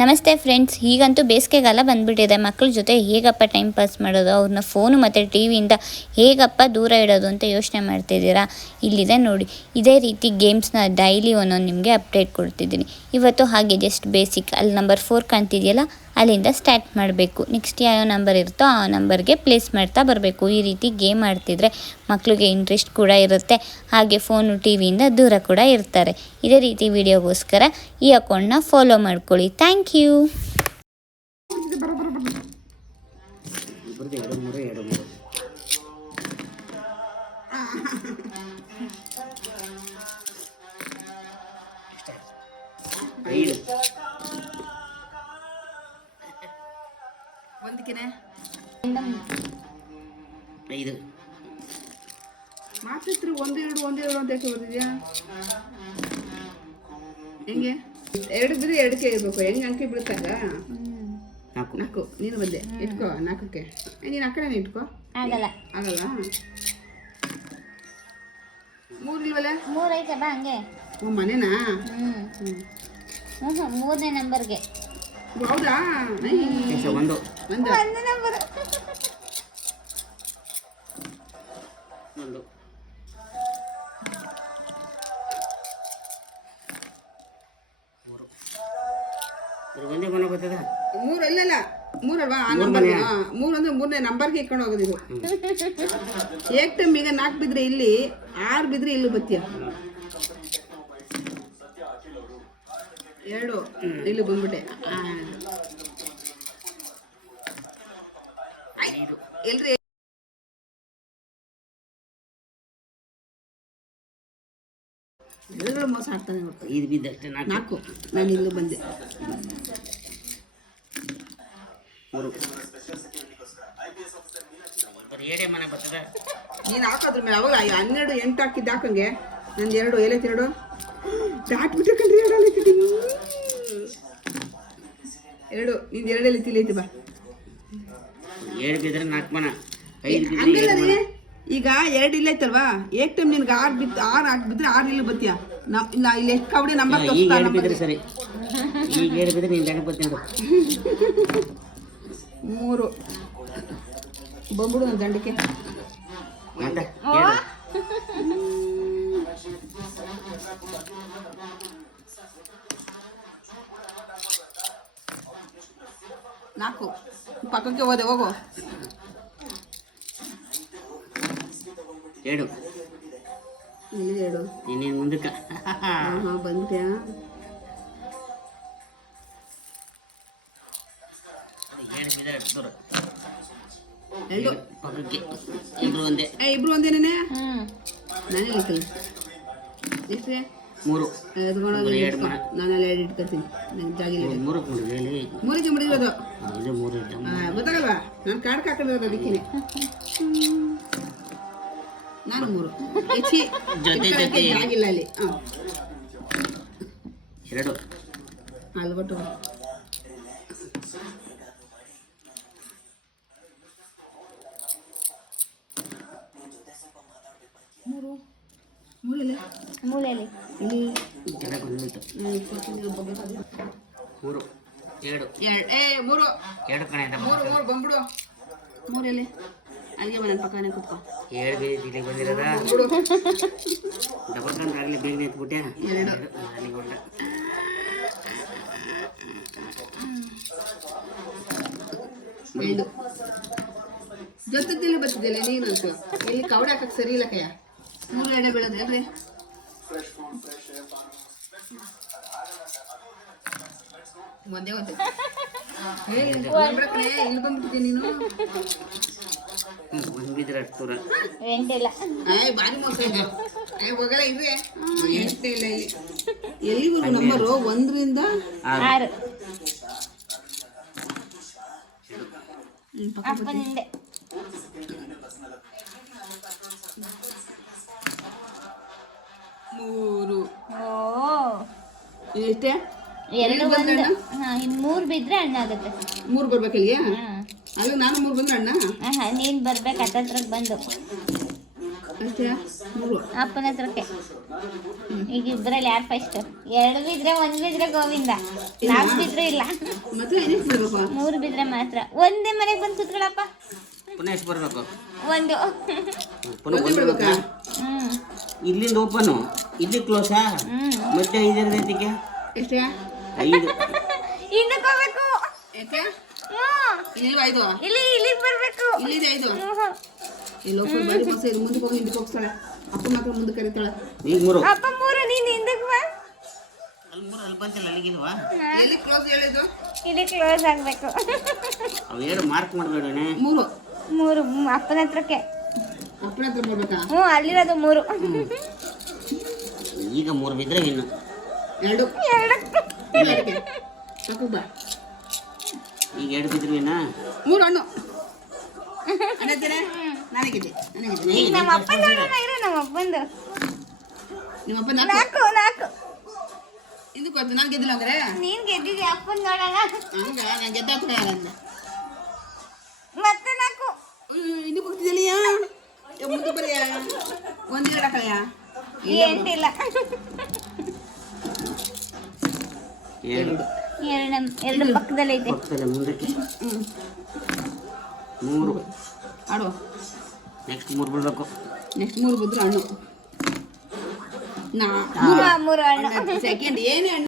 ನಮಸ್ತೆ ಫ್ರೆಂಡ್ಸ್, ಈಗಂತೂ ಬೇಸಿಗೆಗಾಲ ಬಂದುಬಿಟ್ಟಿದೆ. ಮಕ್ಕಳ ಜೊತೆ ಹೇಗಪ್ಪ ಟೈಮ್ ಪಾಸ್ ಮಾಡೋದು, ಅವ್ರನ್ನ ಫೋನು ಮತ್ತು ಟಿ ವಿಯಿಂದ ಹೇಗಪ್ಪ ದೂರ ಇಡೋದು ಅಂತ ಯೋಚನೆ ಮಾಡ್ತಿದ್ದೀರಾ? ಇಲ್ಲಿದೆ ನೋಡಿ, ಇದೇ ರೀತಿ ಗೇಮ್ಸ್ನ ಡೈಲಿ ಒಂದೊಂದು ನಿಮಗೆ ಅಪ್ಡೇಟ್ ಕೊಡ್ತಿದ್ದೀನಿ. ಇವತ್ತು ಹಾಗೆ ಜಸ್ಟ್ ಬೇಸಿಕ್ ಅಲ್ಲಿ ನಂಬರ್ 4 ಕಾಣ್ತಿದೆಯಲ್ಲ, ಅಲ್ಲಿಂದ ಸ್ಟಾರ್ಟ್ ಮಾಡಬೇಕು. ನೆಕ್ಸ್ಟ್ ಯಾವ ನಂಬರ್ ಇರುತ್ತೋ ಆ ನಂಬರ್ಗೆ ಪ್ಲೇಸ್ ಮಾಡ್ತಾ ಬರಬೇಕು. ಈ ರೀತಿ ಗೇಮ್ ಆಡ್ತಿದ್ರೆ ಮಕ್ಕಳಿಗೆ ಇಂಟ್ರೆಸ್ಟ್ ಕೂಡ ಇರುತ್ತೆ, ಹಾಗೆ ಫೋನು ಟಿ ವಿಯಿಂದ ದೂರ ಕೂಡ ಇರ್ತಾರೆ. ಇದೇ ರೀತಿ ವಿಡಿಯೋಗೋಸ್ಕರ ಈ ಅಕೌಂಟ್ನ ಫಾಲೋ ಮಾಡ್ಕೊಳ್ಳಿ. Thank you. ಐದು ಮಾತ್ರ ಒಂದೆರಡು ಅಂತ ಯಾಕೆ ಬರ್ತಿದ್ಯಾ? ಹೆಂಗೆ ಎರಡು ಬಿದ್ರೆ ಎರಡಕ್ಕೆ ಇರ್ಬೇಕು. ಹೆಂಗೆ ಅಂಕಿ ಬೀಳ್ತಾಗ? ನಾಲ್ಕು ನೀನು ಬಂದೆ ಇಟ್ಕೋ. ನಾಲ್ಕಕ್ಕೆ ನೀನು ಆ ಕಡೆ ಇಟ್ಕೋ. ಆಗಲ್ಲ ಮೂರು ಇಲ್ವಲ್ಲ? 3 ಐತೆ ಬಾ ಹಂಗೆ. ಮನೆನಾ? ಮೂರನೇ ನಂಬರ್ಗೆ. ಹೌದಾ? ಒಂದು ನಂಬರ್. ಒಂದು ಒಂದೇ ಮನೆ ಬರ್ತದ. ಮೂರು ಇಲ್ಲಲ್ಲ, ಮೂರಲ್ವಾ? ಆ ನಂಬರ್ ಮೂರು ಅಂದ್ರೆ ಮೂರನೇ ನಂಬರ್ಗೆ ಇಟ್ಕೊಂಡು ಹೋಗೋದಿದು. ಏಕ್ ಟೈಮ್ ಈಗ 4 ಬಿದ್ರೆ ಇಲ್ಲಿ, 6 ಬಿದ್ರೆ ಇಲ್ಲಿ ಬತ್ತೀಯ. 2 ಇಲ್ಲಿ ಬಂದ್ಬಿಟ್ಟೆ. ಎಲ್ರಿ ಎಲ್ಲರೂ ಮೋಸ ಆಗ್ತಾನೆ. ಇದು ಬಿದ್ದಷ್ಟೇ. 4 ನಾನು ಇಲ್ಲೂ ಬಂದೆ. 3 ಏಡೆ ಮನೆ ಬರ್ತದ. ನೀನು ಹಾಕೋದ್ರ ಮೇಲೆ ಅವಾಗ 12 8 ಹಾಕಿದ್ದು ಹಾಕಂಗೆ. ನಂದು 2 ಎಲ್ಲೈತಿ 2 ದಾಟ್ ಬಿಟ್ಟಕಂಡ್ರಿ. 2 ನಿಂದು 2 ಎಲ್ಲಿ ತಿಳೈತಿ ಬಾ. 7 ಬಿದ್ರೆ 4 ಮನ, 5 ಬಿದ್ರೆ ಈಗ 2 ಇಲ್ಲೈತಲ್ವಾ? ಏಕ್ ಟೈಮ್ ನಿನ್ಗೆ 6 ಬಿದ್ದು 6 ಬಿದ್ರೆ 6 ಇಲ್ಲಿ ಬತ್ತೀಯ. ಇಲ್ಲ ಇಲ್ಲಿ ಎಷ್ಟು ಕಬಡ್ಡಿ ನಂಬರ್ ಬಿದ್ರೆ ಸರಿ. ಈಗ 7 ಬಿದ್ರೆ ನೀನು ದಂಡ ಬರ್ತೀನಿ. 3 ಬಂದ್ಬಿಡು ನನ್ನ ದಂಡಕ್ಕೆ. ಮತ್ತೆ 4 ಪಕ್ಕಕ್ಕೆ ಹೋದೆ. ಹೋಗು. 7 ಇಲ್ಲಿ 2 ಇನ್ನೇನು ಮುಂದಕ್ಕೆ. ಬಂದ್ಬಿಟ್ಯಾ? 7 ಬಿದ್ರೆ 2 2 ಪಕ್ಕಕ್ಕೆ. ಇಬ್ರು ಒಂದೇ. ಇಬ್ರು ಒಂದೇನೇ. ನಾನೇ ಇಟ್ಕಲ್ಲ. ಎಷ್ಟೇ? 3 ಎತ್ಕೊಂಡು ನಾನೆಲ್ಲ 2 ಇಟ್ಕೊತೀನಿ. ನಂಗೆ ಜಾಗ ಇಲ್ಲ. 3ಕ್ಕೆ ಮುಡಿರೋದು. ಇದು 3 ಗೊತ್ತಾಗಲ್ವಾ? ನಾನು ಕಾಡ್ಗೆ ಹಾಕೊಂಡಿರೋದು ಅದಕ್ಕೇನೆ. ನಾನು 3 ಹೆಚ್ಚಿ ಜೊತೆ ಆಗಿಲ್ಲ ಅಲ್ಲಿ. 2 ಅಲ್ಲಿ ಬಿಟ್ಟು 3 ಮೂಲೆಯಲ್ಲಿ ಇಲ್ಲಿ ಚೆನ್ನಾಗಿ ಬಂದ್ಬಿಟ್ಟು 3 2 3 2 ಕಡೆ ಅಂತ 3 ಬಂದ್ಬಿಡು. 3 ಎಲ್ಲಿ ಅಲ್ಲಿಗೆ ನನ್ನ ಪಕ್ಕನೇ ಕೂತ್ಕೊ. 7 ಬೀದಿಗೆ ಬಂದಿರೋದ ದಬಕ್ಕಂದ್ರೆ ಆಗಲಿ ಬೇಗ ನಿಂತ್ಬಿಟ್ಟೆ. 2 ಅಲ್ಲಿಗೆ ಹೊಂಡ 2 ಜೊತೆದಿಲ್ಲಿ ಬರ್ತಿದ್ದಿಲ್ಲ ನೀನು ಅಂತ. ಇಲ್ಲಿ ಕವಡೆ ಹಾಕಕ್ಕೆ ಸರಿ ಇಲ್ಲ ಕಯ್ಯ. 3 ಎಡೆ ಬೀಳೋದು ಹೇಳ್ರಿ. ಒಂದೇ ಒಂದು ಇಲ್ಲಿ ಬಂದ್ಬಿಟ್ಟಿದ್ದೆ ನೀನು. ಒಂದು ಬಿದ್ರೆ 10 ಎಂಟಿಲ್ಲ. ಭಾರಿ ಮೋಸ ಇದೆ. ಹೋಗಲ್ಲ ಇದ್ರೆ ಎಷ್ಟೇ ಇಲ್ಲ ಇಲ್ಲಿ. ಎಲ್ಲಿವರೆಗೂ ನಂಬರು 1 ರಿಂದ 6 ಅಪ್ಪನಿಂದೆ. 3 ಓ ಎಷ್ಟೇ? 2 1. ಇನ್ನು 3 ಬಿದ್ರೆ ಅಣ್ಣ ಆಗುತ್ತೆ. 3 ಬರ್ಬೇಕಲ್ಲಿಯ? ಅಲ್ಲ ನಾನು 3 ಬಂದ್ರೆ ಅಣ್ಣ. ನೀನು ಬರ್ಬೇಕು ಹತ್ತತ್ರಕ್ಕೆ ಬಂದು. ಅಷ್ಟೇ 3 ಅಪ್ಪನ ಹತ್ರಕ್ಕೆ. ಈಗ ಇಬ್ಬರಲ್ಲಿ ಯಾರು ಫಸ್ಟ್? 2 ಬಿದ್ರೆ 1 ಬಿದ್ರೆ ಗೋವಿಂದ, 4 ಬಿದ್ರು ಇಲ್ಲ, ಮತ್ತೆ ಏನಕ್ಕೆ ಬರ್ಬೇಕು? 3 ಬಿದ್ರೆ ಮಾತ್ರ. ಒಂದೇ ಮನೆಗೆ ಬಂದು ಕೂತ್ಕೊಳ್ಳಪ್ಪ. ಪುನಃ ಎಷ್ಟು ಬರಬೇಕು? 1. ಪುನಃ ಒಂದು ಬರ್ಬೇಕಾ? ಇಲ್ಲಿಂದ ಓಪನು, ಇಲ್ಲಿ ಕ್ಲೋಸಾ? ಮತ್ತೆ 5 ರೈತಿಗೆ ಎಷ್ಟೇ? 5. ಹಿಂದಕ್ಕೆ ಹೋಗ್ಬೇಕು. ಯಾಕೆ? ಹ್ಮ್. ಇಲ್ಲಿ 5 ಇಲ್ಲಿಗೆ ಬರ್ಬೇಕು. ಇಲ್ಲಿದೆ 5 ಇಲ್ಲಿ ಹೋಗ್ಕೊಂಡು ಬರೀ ಬಸ್ ಇದು ಮುಂದಕ್ಕೆ ಹೋಗಿ ಹಿಂದಕ್ಕೆ ಹೋಗ್ತಾಳೆ. ಅಪ್ಪ ಮಾತ್ರ ಮುಂದಕ್ಕೆ ಕರೀತಾಳೆ. ಈಗ 3. ಅಪ್ಪ 3, ನೀನು ಹಿಂದಕ್ಕೆ ಬಾ. ಅಲ್ಲಿ 3 ಅಲ್ಲಿ ಬಂತಿಲ್ಲ, ಅಲ್ಲಿಗಿಲ್ವಾ? ಎಲ್ಲಿ ಕ್ಲೋಸ್ ಹೇಳಿದ್ದು? ಇಲ್ಲಿ ಕ್ಲೋಸ್ ಆಗ್ಬೇಕು. ಅವೇನು ಮಾರ್ಕ್ ಮಾಡಬೇಡಣೆ. 3 ಅಪ್ಪನ ಹತ್ರಕ್ಕೆ. ಅಪ್ಪನ ಹತ್ರ ಬರ್ಬೇಕಾ? ಅಲ್ಲಿರೋದು 3. ಈಗ 3 ಬಿದ್ದರೆ ಇನ್ನು 2 2. ಪಕ್ಕಕ್ಕೆ ಬಾ. ಈಗ 2 ಬಿದ್ದರೆ ಇನ್ನ 3 ಹಣ್ಣು ಅನ್ನತ್ತೇನೆ. ನನಗಿದೆ ಈಗ ನಮ್ಮ ಅಪ್ಪ ನೋಡೋಣ ಇರೋ, ನಮ್ಮ ಅಪ್ಪಂದು ನಿಮ್ಮಪ್ಪ 4. ಇದಕ್ಕೆ ಹೋಯ್ತು. ನಾನು ಗೆದ್ದಿಲ್ಲ ಅಂದ್ರೆ ನೀನ್ ಗೆದ್ದಿದ್ಯಾ? ಅಪ್ಪನ್ ನೋಡೋಣ. ಹಂಗ ನಾನು ಗೆದ್ದಾತ್ರ ಯಾರಂತ ಮತ್ತೆ 4. ಇದಕ್ಕೆ ಹೋಗ್ತಿದ್ದಲ್ಲಿಯ ಮುಂದೆ ಬರೀಯ 1 2 ಹಾಕಳೆಯ ಎಂಟಿಲ್ಲ. 2 ಪಕ್ಕದಲ್ಲಿ ಐತೆ. ಪಕ್ಕದಲ್ಲಿ ಮುಂದಕ್ಕೆ 3. ಆಡು. ನೆಕ್ಸ್ಟ್ 3 ಬಿಡಬೇಕು. ನೆಕ್ಸ್ಟ್ 3 ಬಿದ್ರು ಹಣ್ಣು. 3 ಹಣ್ಣು. ಸೆಕೆಂಡ್ ಏನೇ ಹಣ್ಣು